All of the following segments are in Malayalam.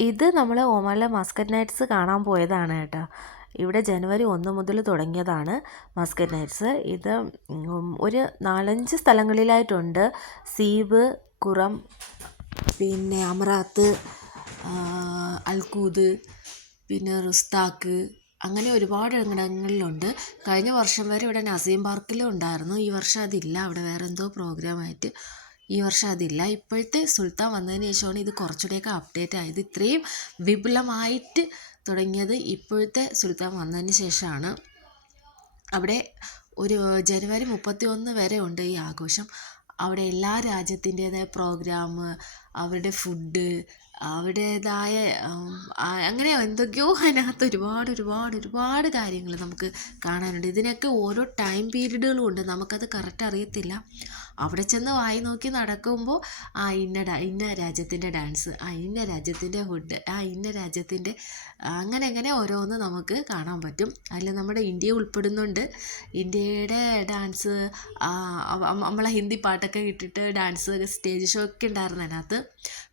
ഇത് നമ്മൾ ഒമാനിലെ മസ്കറ്റ് നൈറ്റ്സ് കാണാൻ പോയതാണ് കേട്ടോ. ഇവിടെ ജനുവരി ഒന്ന് മുതൽ തുടങ്ങിയതാണ് മസ്കറ്റ് നൈറ്റ്സ്. ഇത് ഒരു നാലഞ്ച് സ്ഥലങ്ങളിലായിട്ടുണ്ട്. സീബ് കുറം പിന്നെ അമറാത്ത് അൽക്കൂത് പിന്നെ റുസ്താക്ക് അങ്ങനെ ഒരുപാട് ഇടങ്ങളിലുണ്ട്. കഴിഞ്ഞ വർഷം വരെ ഇവിടെ നസീം പാർക്കിലും ഉണ്ടായിരുന്നു. ഈ വർഷം അതില്ല. അവിടെ വേറെ എന്തോ പ്രോഗ്രാമായിട്ട് ഈ വർഷം അതില്ല. ഇപ്പോഴത്തെ സുൽത്താൻ വന്നതിന് ശേഷമാണ് ഇത് കുറച്ചുകൂടെയൊക്കെ അപ്ഡേറ്റ് ആയത്. ഇത്രയും വിപുലമായിട്ട് തുടങ്ങിയത് ഇപ്പോഴത്തെ സുൽത്താൻ വന്നതിന് ശേഷമാണ്. അവിടെ ഒരു ജനുവരി മുപ്പത്തി ഒന്ന് വരെ ഉണ്ട് ഈ ആഘോഷം. അവിടെ എല്ലാ രാജ്യത്തിന്റേതായ പ്രോഗ്രാം അവരുടെ ഫുഡ് അവരുടേതായ അങ്ങനെ എന്തൊക്കെയോ അതിനകത്ത് ഒരുപാട് ഒരുപാട് ഒരുപാട് കാര്യങ്ങൾ നമുക്ക് കാണാനുണ്ട്. ഇതിനൊക്കെ ഓരോ ടൈം പീരീഡുകളും ഉണ്ട്. നമുക്കത് കറക്റ്റ് അറിയത്തില്ല. അവിടെ ചെന്ന് വായി നോക്കി നടക്കുമ്പോൾ ആ ഇന്ന ഇന്ന രാജ്യത്തിന്റെ ഡാൻസ് ആ ഇന്ന രാജ്യത്തിന്റെ ഫുഡ് ആ ഇന്ന രാജ്യത്തിന്റെ അങ്ങനെ അങ്ങനെ ഓരോന്ന് നമുക്ക് കാണാൻ പറ്റും. അതിൽ നമ്മുടെ ഇന്ത്യ ഉൾപ്പെടുന്നുണ്ട്. ഇന്ത്യയുടെ ഡാൻസ് നമ്മളെ ഹിന്ദി പാട്ടൊക്കെ ഇട്ടിട്ട് ഡാൻസ് സ്റ്റേജ് ഷോ ഒക്കെ ഉണ്ടായിരുന്നു അതിനകത്ത്.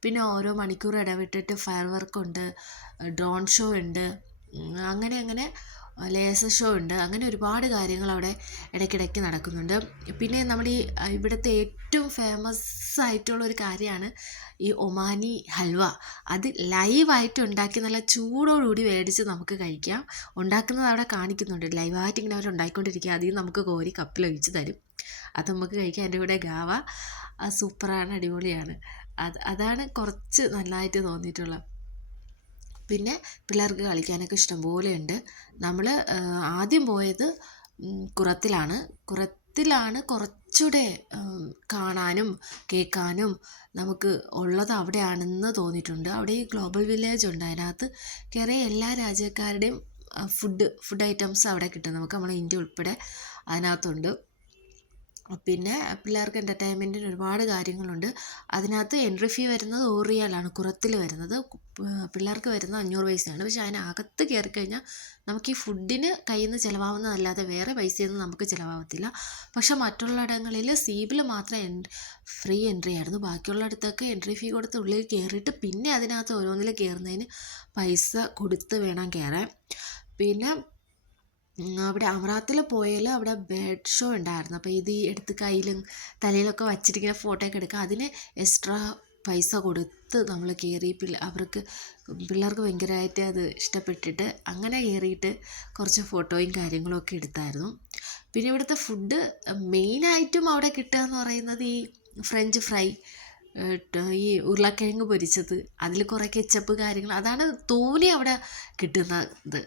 പിന്നെ ഓരോ മണിക്കൂർ ഇടവിട്ടിട്ട് ഫയർ വർക്ക് ഉണ്ട് ഡ്രോൺ ഷോ ഉണ്ട് അങ്ങനെ അങ്ങനെ ലേസർ ഷോ ഉണ്ട് അങ്ങനെ ഒരുപാട് കാര്യങ്ങൾ അവിടെ ഇടയ്ക്കിടയ്ക്ക് നടക്കുന്നുണ്ട്. പിന്നെ നമ്മുടെ ഈ ഇവിടുത്തെ ഏറ്റവും ഫേമസ് ആയിട്ടുള്ള ഒരു കാര്യമാണ് ഈ ഒമാനി ഹൽവ. അത് ലൈവായിട്ട് ഉണ്ടാക്കി നല്ല ചൂടോടുകൂടി മേടിച്ച് നമുക്ക് കഴിക്കാം. ഉണ്ടാക്കുന്നത് അവിടെ കാണിക്കുന്നുണ്ട്. ലൈവായിട്ട് ഇങ്ങനെ അവർ ഉണ്ടാക്കിക്കൊണ്ടിരിക്കുക അതിൽ നമുക്ക് കോരി കപ്പിൽ ഒഴിച്ച് തരും. അത് നമുക്ക് കഴിക്കാം. എന്റെ കൂടെ ഗാവ സൂപ്പറാണ് അടിപൊളിയാണ്. അത് അതാണ് കുറച്ച് നന്നായിട്ട് തോന്നിയിട്ടുള്ളത്. പിന്നെ പിള്ളേർക്ക് കളിക്കാനൊക്കെ ഇഷ്ടംപോലെ ഉണ്ട് നമ്മൾ ആദ്യം പോയത് കുറത്തിലാണ്. കുറത്തിലാണ് കുറച്ചുകൂടെ കാണാനും കേൾക്കാനും നമുക്ക് ഉള്ളത് അവിടെയാണെന്ന് തോന്നിയിട്ടുണ്ട്. അവിടെ ഈ ഗ്ലോബൽ വില്ലേജ് ഉണ്ട്. അതിനകത്ത് കയറിയ എല്ലാ രാജ്യക്കാരുടെയും ഫുഡ് ഫുഡ് ഐറ്റംസ് അവിടെ കിട്ടും. നമുക്ക് നമ്മുടെ ഇന്ത്യ ഉൾപ്പെടെ അതിനകത്തുണ്ട്. പിന്നെ പിള്ളേർക്ക് എന്റർടൈൻമെന്റിന് ഒരുപാട് കാര്യങ്ങളുണ്ട്. അതിനകത്ത് എൻട്രി ഫീ വരുന്നത് ഓറിയാലാണ്. റിയാലാണ് കുറത്തിൽ വരുന്നത്. പിള്ളേർക്ക് വരുന്നത് അഞ്ഞൂറ് പൈസയാണ്. പക്ഷേ അതിനകത്ത് കയറി കഴിഞ്ഞാൽ നമുക്ക് ഈ ഫുഡിന് കയ്യിൽ നിന്ന് ചിലവാകുന്നതല്ലാതെ വേറെ പൈസയൊന്നും നമുക്ക് ചിലവാകത്തില്ല പക്ഷേ മറ്റുള്ളിടങ്ങളിൽ സീബിൽ മാത്രം എൻ ഫ്രീ എൻട്രി ആയിരുന്നു. ബാക്കിയുള്ളിടത്തൊക്കെ എൻട്രി ഫീ കൊടുത്ത് ഉള്ളിൽ കയറിയിട്ട് പിന്നെ അതിനകത്ത് ഓരോന്നിൽ കയറുന്നതിന് പൈസ കൊടുത്ത് വേണം കയറാൻ. പിന്നെ അവിടെ അമറാത്തിൽ പോയാൽ അവിടെ ബേഡ് ഷോ ഉണ്ടായിരുന്നു. അപ്പോൾ ഇത് എടുത്ത് കയ്യിലും തലയിലൊക്കെ വച്ചിട്ടിങ്ങനെ ഫോട്ടോ ഒക്കെ എടുക്കുക. അതിന് എക്സ്ട്രാ പൈസ കൊടുത്ത് നമ്മൾ കയറി പിള്ള അവർക്ക് പിള്ളേർക്ക് ഭയങ്കരമായിട്ട് അത് ഇഷ്ടപ്പെട്ടിട്ട് അങ്ങനെ കയറിയിട്ട് കുറച്ച് ഫോട്ടോയും കാര്യങ്ങളൊക്കെ എടുത്തായിരുന്നു. പിന്നെ ഇവിടുത്തെ ഫുഡ് മെയിനായിട്ടും അവിടെ കിട്ടുക എന്ന് പറയുന്നത് ഈ ഫ്രഞ്ച് ഫ്രൈ ഈ ഉരുളക്കിഴങ്ങ് പൊരിച്ചത് അതിൽ കുറേ കെച്ചപ്പ് കാര്യങ്ങൾ അതാണ് തോനെ അവിടെ കിട്ടുന്നത്.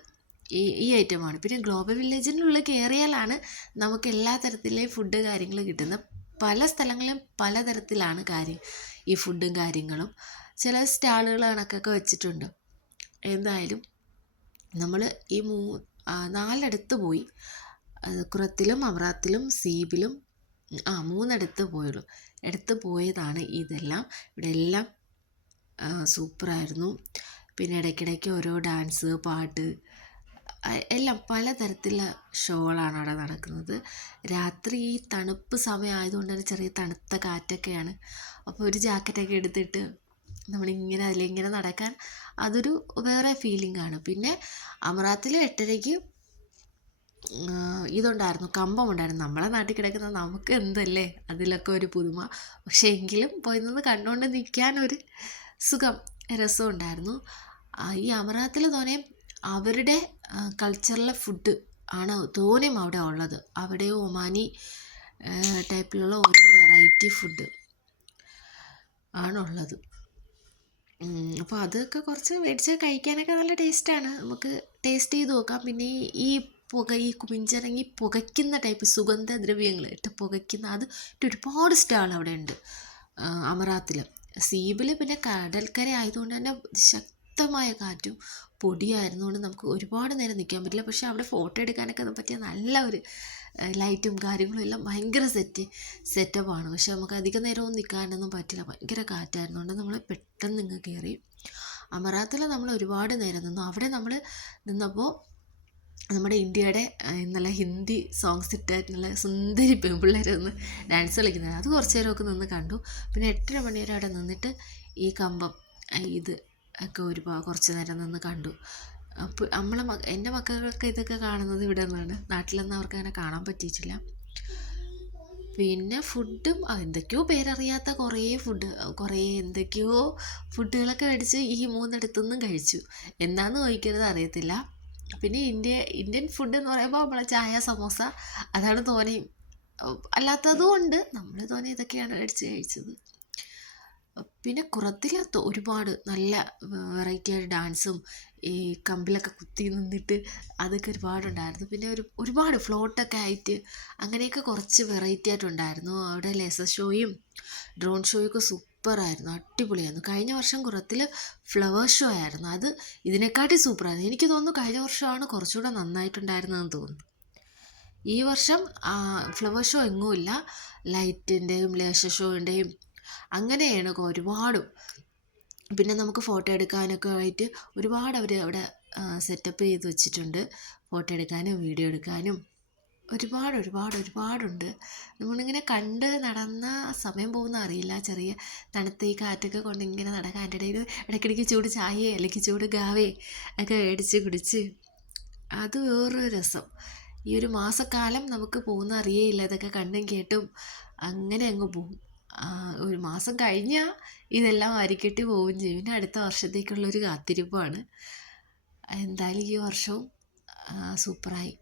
ഈ ഈ ഐറ്റമാണ്. പിന്നെ ഗ്ലോബൽ വില്ലേജിനുള്ളിൽ കയറിയാലാണ് നമുക്ക് എല്ലാ തരത്തിലെയും ഫുഡ് കാര്യങ്ങൾ കിട്ടുന്നത്. പല സ്ഥലങ്ങളിലും പലതരത്തിലാണ് കാര്യം ഈ ഫുഡും കാര്യങ്ങളും. ചില സ്റ്റാളുകൾ കണക്കൊക്കെ വെച്ചിട്ടുണ്ട്. എന്തായാലും നമ്മൾ ഈ മൂ നാലടുത്ത് പോയി. കുറത്തിലും അമറാത്തിലും സീബിലും ആ മൂന്നിടത്ത് പോയുള്ളൂ. എടുത്ത് പോയതാണ് ഇതെല്ലാം. ഇവിടെ എല്ലാം സൂപ്പറായിരുന്നു. പിന്നെ ഇടയ്ക്കിടയ്ക്ക് ഓരോ ഡാൻസ് പാട്ട് എല്ലാം പലതരത്തിലുള്ള ഷോകളാണ് അവിടെ നടക്കുന്നത്. രാത്രി ഈ തണുപ്പ് സമയമായതുകൊണ്ട് തന്നെ ചെറിയ തണുത്ത കാറ്റൊക്കെയാണ്. അപ്പോൾ ഒരു ജാക്കറ്റൊക്കെ എടുത്തിട്ട് നമ്മളിങ്ങനെ അതിലിങ്ങനെ നടക്കാൻ അതൊരു വേറെ ഫീലിംഗ് ആണ് പിന്നെ അമറാത്തിൽ എട്ടരയ്ക്ക് ഇതുണ്ടായിരുന്നു ഇതുണ്ടായിരുന്നു കമ്പമുണ്ടായിരുന്നു. നമ്മളെ നാട്ടിൽ കിടക്കുന്ന നമുക്ക് എന്തല്ലേ? അതിലൊക്കെ ഒരു പുതുമ. പക്ഷേ എങ്കിലും പോയി നിന്ന് കണ്ടുകൊണ്ട് നിൽക്കാനൊരു സുഖം രസമുണ്ടായിരുന്നു. ഈ അമറാത്തിൽ തോനെ അവരുടെ കൾച്ചറിലെ ഫുഡ് ആണ് തോനെയും അവിടെ ഉള്ളത്. അവിടെ ഒമാനി ടൈപ്പിലുള്ള ഓരോ വെറൈറ്റി ഫുഡ് ആണുള്ളത് അപ്പോൾ അതൊക്കെ കുറച്ച് മേടിച്ച് കഴിക്കാനൊക്കെ നല്ല ടേസ്റ്റാണ് നമുക്ക് ടേസ്റ്റ് ചെയ്ത് നോക്കാം. പിന്നെ ഈ- പുക ഈ കുമിഞ്ചിറങ്ങി പുകയ്ക്കുന്ന ടൈപ്പ് സുഗന്ധദ്രവ്യങ്ങൾ ഇട്ട് പുകയ്ക്കുന്ന അത് ഒരുപാട് സ്റ്റാൾ അവിടെ ഉണ്ട്. അമറാത്തിൽ സീബിൽ പിന്നെ കടൽക്കര ആയതുകൊണ്ട് തന്നെ ശക്തമായ കാറ്റും പൊടിയായിരുന്നുകൊണ്ട് നമുക്ക് ഒരുപാട് നേരം നിൽക്കാൻ പറ്റില്ല. പക്ഷേ അവിടെ ഫോട്ടോ എടുക്കാനൊക്കെ പറ്റിയ നല്ല ഒരു ലൈറ്റും കാര്യങ്ങളും എല്ലാം ഭയങ്കര സെറ്റ് സെറ്റപ്പാണ്. പക്ഷേ നമുക്ക് അധിക നേരമൊന്നും നിൽക്കാനൊന്നും പറ്റില്ല. ഭയങ്കര കാറ്റായിരുന്നുകൊണ്ട് നമ്മൾ പെട്ടെന്ന് ഇങ്ങ് കയറി അമറാത്തിൽ നമ്മൾ ഒരുപാട് നേരം നിന്നു. അവിടെ നമ്മൾ നിന്നപ്പോൾ നമ്മുടെ ഇന്ത്യയുടെ നല്ല ഹിന്ദി സോങ്സ് ഇട്ട് നല്ല സുന്ദരി പെൺപിള്ളേർ ഒന്ന് ഡാൻസ് കളിക്കുന്നത് അത് കുറച്ച് നേരമൊക്കെ നിന്ന് കണ്ടു. പിന്നെ എട്ടര മണിവരെ അവിടെ നിന്നിട്ട് ഈ കമ്പം ഇത് ഒക്കെ ഒരുപാട് കുറച്ച് നേരം നിന്ന് കണ്ടു. അപ്പോൾ നമ്മളെ മ എന്റെ മക്കൾക്കൊക്കെ ഇതൊക്കെ കാണുന്നത് ഇവിടെ നിന്നാണ്. നാട്ടിലൊന്നും അവർക്ക് അങ്ങനെ കാണാൻ പറ്റിയിട്ടില്ല. പിന്നെ ഫുഡും എന്തൊക്കെയോ പേരറിയാത്ത കുറേ ഫുഡ് കുറേ എന്തൊക്കെയോ ഫുഡുകളൊക്കെ മേടിച്ച് ഈ മൂന്നിടത്തു നിന്നും കഴിച്ചു. എന്താണെന്ന് ചോദിക്കരുത് അറിയത്തില്ല. പിന്നെ ഇന്ത്യ ഇന്ത്യൻ ഫുഡ് എന്ന് പറയുമ്പോൾ നമ്മളെ ചായ സമോസ അതാണ് തോനെയും അല്ലാത്തതും ഉണ്ട്. നമ്മൾ തോനെ ഇതൊക്കെയാണ് മേടിച്ച് കഴിച്ചത്. പിന്നെ കുറത്തിലത്ത് ഒരുപാട് നല്ല വെറൈറ്റി ആയ ഡാൻസും ഈ കമ്പിലൊക്കെ കുത്തി നിന്നിട്ട് അതൊക്കെ ഒരുപാടുണ്ടായിരുന്നു. പിന്നെ ഒരു ഒരുപാട് ഫ്ലോട്ടൊക്കെ ആയിട്ട് അങ്ങനെയൊക്കെ കുറച്ച് വെറൈറ്റി ആയിട്ടുണ്ടായിരുന്നു. അവിടെ ലേസർ ഷോയും ഡ്രോൺ ഷോയും ഒക്കെ സൂപ്പറായിരുന്നു അടിപൊളിയായിരുന്നു. കഴിഞ്ഞ വർഷം കുറത്തിൽ ഫ്ലവർ ഷോ ആയിരുന്നു. അത് ഇതിനെക്കാട്ടി സൂപ്പറായിരുന്നു എനിക്ക് തോന്നുന്നു കഴിഞ്ഞ വർഷമാണ് കുറച്ചുകൂടെ നന്നായിട്ടുണ്ടായിരുന്നതെന്ന് തോന്നുന്നു. ഈ വർഷം ഫ്ലവർ ഷോ എങ്ങുമില്ല ലൈറ്റിന്റെയും ലേസർ ഷോയുടെയും അങ്ങനെയാണ് ഒരുപാടും. പിന്നെ നമുക്ക് ഫോട്ടോ എടുക്കാനൊക്കെ ആയിട്ട് ഒരുപാട് അവർ അവിടെ സെറ്റപ്പ് ചെയ്ത് വെച്ചിട്ടുണ്ട്. ഫോട്ടോ എടുക്കാനും വീഡിയോ എടുക്കാനും. ഒരുപാട് ഒരുപാട് ഒരുപാടുണ്ട്. നമ്മളിങ്ങനെ കണ്ട് നടന്ന സമയം പോകുന്ന അറിയില്ല. ചെറിയ തണുത്ത ഈ കാറ്റൊക്കെ കൊണ്ട് ഇങ്ങനെ നടക്കാൻ അതിന്റെ ഇടയിൽ ഇടയ്ക്കിടയ്ക്ക് ചൂട് ചായയെ അല്ലെങ്കിൽ ചൂട് ഗാവേ ഒക്കെ മേടിച്ച് കുടിച്ച് അത് വേറൊരു രസം. ഈ ഒരു മാസക്കാലം നമുക്ക് പോകുന്ന അറിയേയില്ല ഇതൊക്കെ കണ്ടും കേട്ടും അങ്ങനെ അങ്ങ് പോകും. ഒരു മാസം കഴിഞ്ഞാൽ ഇതെല്ലാം അരിക്കെട്ടി പോവുകയും ചെയ്യും. പിന്നെ അടുത്ത വർഷത്തേക്കുള്ളൊരു കാത്തിരിപ്പാണ്. എന്തായാലും ഈ വർഷവും സൂപ്പറായി.